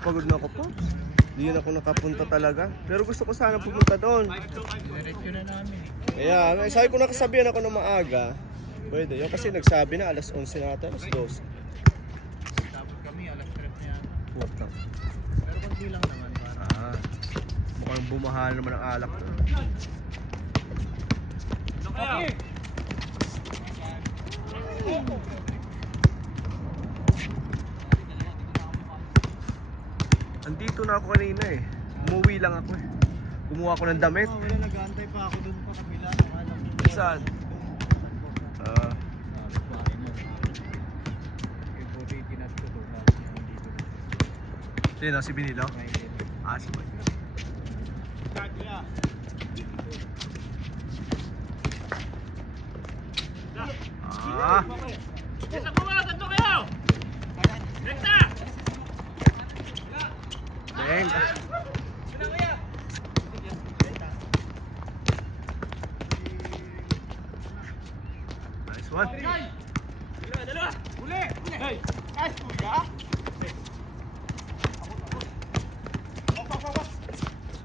Pagod na ako po. Hindi na ako nakapunta talaga. Pero gusto ko sana pumunta doon. Diretso na namin. Kaya, sabi ko nakasabihan ako ng maaga. Pwede. Yung kasi nagsabi na alas 11 na ata, alas 12. Tapos kami, alas 3 na yan. Puta. Pero konti lang naman para. Mukhang bumahal naman ang alak. Okay. Andito na ako kanina eh. Umuwi lang ako eh. Kumuha ako ng damit. Wala, nag-aantay pa ako doon pa kabila. Saan? Sino? Si Binilo? Si Boy. Isa po mga ganito kayo! Rekta! Deng. Nice one. Dalawa! Uli! Hey! Ay! Kuya!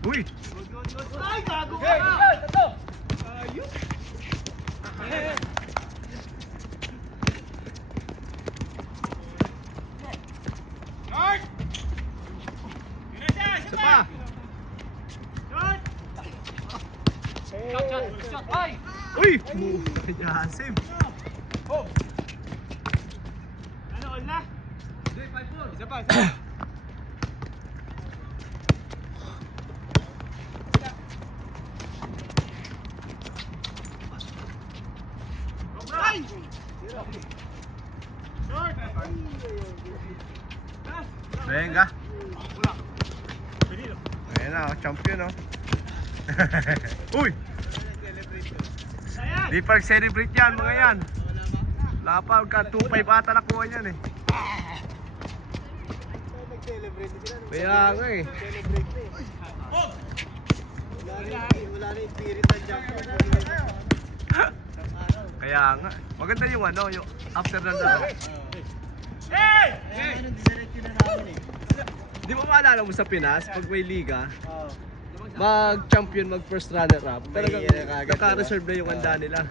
Uy! Ay! Gago ka! Tatlo! Ayun! Short! Isa pa! Short! Shot! Ay! Uy! Yasim! Oh! Ano, all na? Isa pa! Ay! Short! Venga! Ayan na, champion oh. Uy! Di pa celebrate yan mga yan. Wala pa, ka 2.5 ata nakuha niyan eh. Kaya nga eh. Wala na yung spirit ng jump. Kaya nga. Maganda yung ano, yung after ng dalawa. Hey! Diretso na namin eh. Di ba maalala mo sa Pinas, pag may liga, mag-champion, mag-first runner-up, talagang naka-reserve na yung handa nila.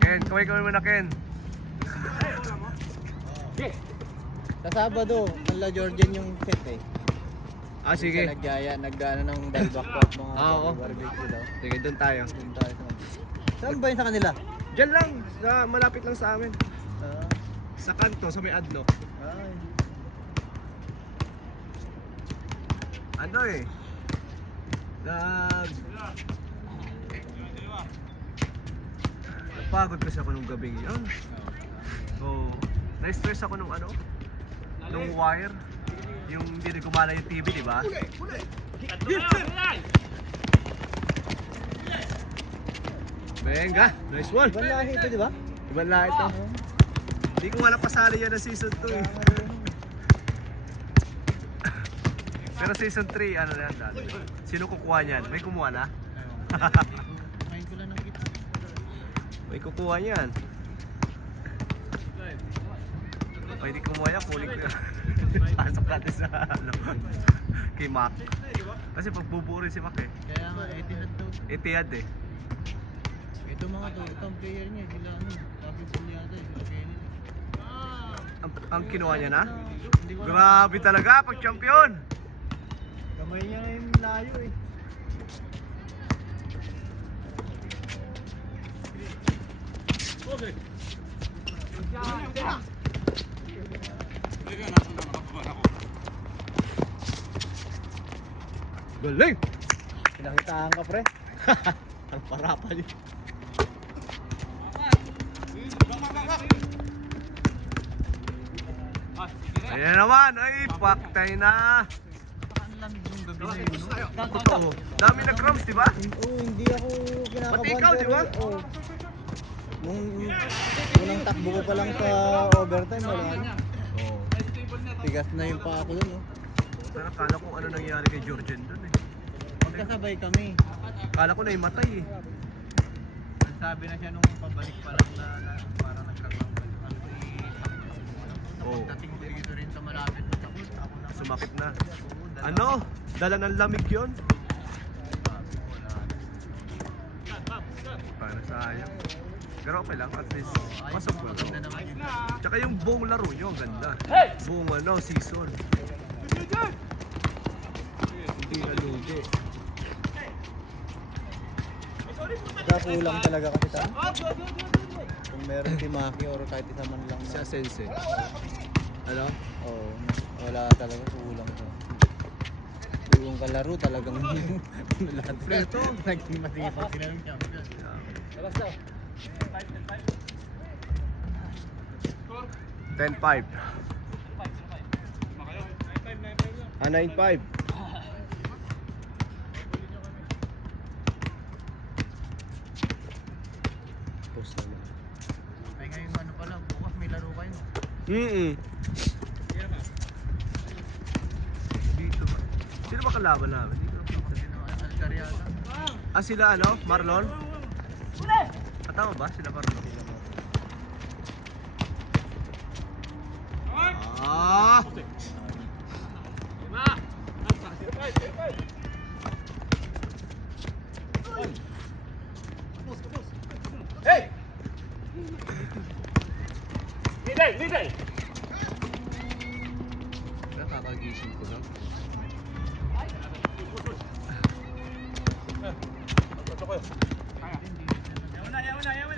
Ken, kaway mo na Ken. Sa Sabado, nala Georgian yung set eh. Sige. Nagyaya, nagdana ng dalbak po at mga Oo. barbecue daw. Sige, doon tayo. Doon tayo sa Saan ba yun sa kanila? Diyan lang, malapit lang sa amin. Sa kanto, sa may adlock. Ano eh? Napagod kasi ako nung gabing yun. So, na-stress ako nung ano? Nung wire. Yung hindi na gumala yung TV, di ba? Venga, nice one. Ibang lahi ito, di ba? Ibang lahi ito. Hindi ko wala pasali yan na season 2 eh. Pero season 3, ano na yan dati? Sino kukuha niyan? May kumuha na? Kain ko lang ng kita. May kukuha niyan. Pwede kumuha yan, kulik ko yan. Pasok natin sa ano, kay Mac. Kasi pagbubuo rin si Mac eh. Kaya nga, Etihad daw. Etihad eh. Ito mga to, itong player niya, sila ano, Rafi Puliata eh, sila Kenny. Ang kinuha niya na? Grabe talaga pag champion! Kamay niya yung layo eh. Okay. Galing! Pinakitaan ka pre. Ang parapal yun. Ayan naman, ay paktay na. Totoo. Dami na crumbs, di ba? Oo, hindi ako kinakabahan. Pati ikaw, di ba? Oo. Nung unang takbo ko pa lang sa overtime, wala na. Tigas na yung paa ko dun, oh. Pero kala ko ano nangyari kay Georgian dun eh. Magkasabay kami. Kala ko na imatay eh. nagsabi na siya nung pabalik pa lang na parang nagkakaroon. Oo. Dating ko dito rin sa malapit na takot. Ako na Sumakit na. Oo, dalawa. Ano? Dala ng lamig yun? Wala. Para sayang. Pero okay lang, at least Ay, pasok ko maganda lang. naman yun. Tsaka yung buong laro nyo, ang ganda. Buong ano, season. Hindi na lugi. Kulang talaga kasi tayo. Kung meron si Maki or kahit isa man lang Si na. Asense. Ano? Oo, wala talaga kulang to. Yung kalaro talagang lahat Kompleto. naging masipag sila ng champion. 10-5. 9-5. Post na lang. Ay ngayon ano pala, bukas may laro kayo. Dito ba? Sino ba kalaban namin? Dito na pa. Kasi naman Alcariada. Ah, sila ano? Marlon? Ah, tama ba? Sila Marlon? Ah! Hey! Middle, middle! Nakakagising ko lang.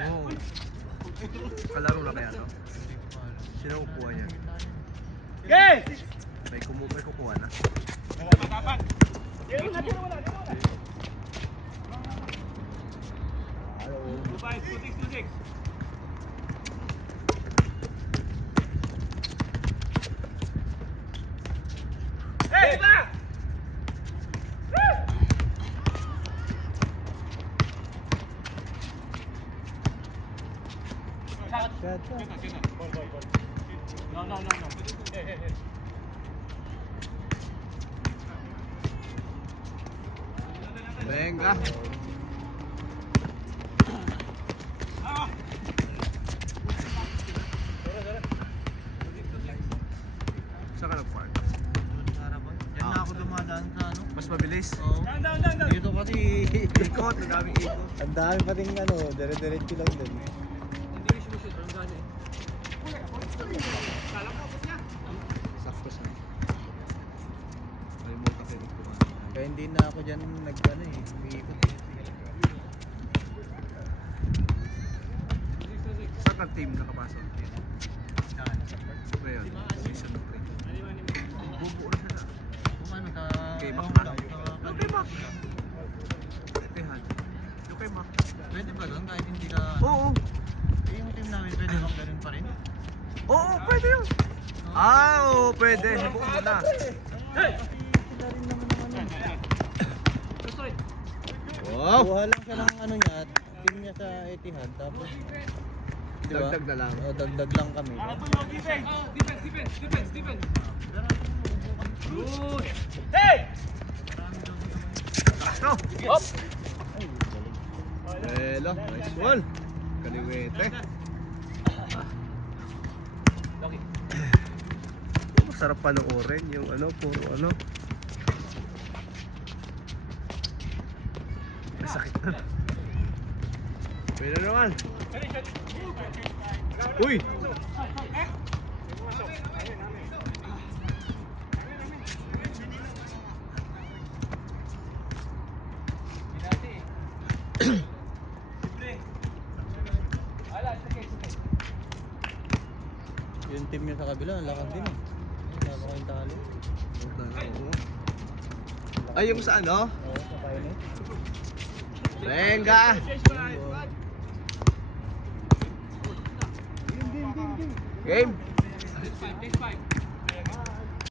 Oh. Kalaro na kaya to? Sino kukuha niya? Okay! May kukuha na. Two five, 2-6. Hey! Ba! No. Hey. Venga. Saan ka nag-park? Doon sa harapan. Yan na ako dumadaan sa ano. Mas mabilis? Oo. Down. Dito kasi Ikot, ang daming ikot. ang dami pa rin ano, dire-diretso lang din. Sakto sa. Ay mo kasi dito. Kaya hindi na ako dyan nag-ano eh, umiikot eh. Saan ka team nakapasok? Ngayon, season 3. Bubuo na sila. Kung ano sa... Kay Mac na? Sa- Kay Mac. Tetehan. Yung kay Mac. Pwede ba doon kahit hindi ka... Oo. Eh, yung team namin pwede bang ganun pa rin? Oo, pwede yun. Ah, oo, pwede. Buo mo na. Hey! Sila rin naman ng ano. Wow. Kuha lang siya ng ano niya, team niya sa Etihad, tapos... Di ba? Dagdag na lang. Oo, dagdag lang kami. Defense. Good! Hey! Sakto. Hop! Hello, nice one. Kaliwete. Masarap pa ng orange, yung ano, puro ano. Masakit na. Pwede naman. Uy! Yung team niya sa kabila, ang lakas din eh. Napakayong talo. Ay, yung sa ano? Oo, sa Pioneer. Venga! Game! Take 5.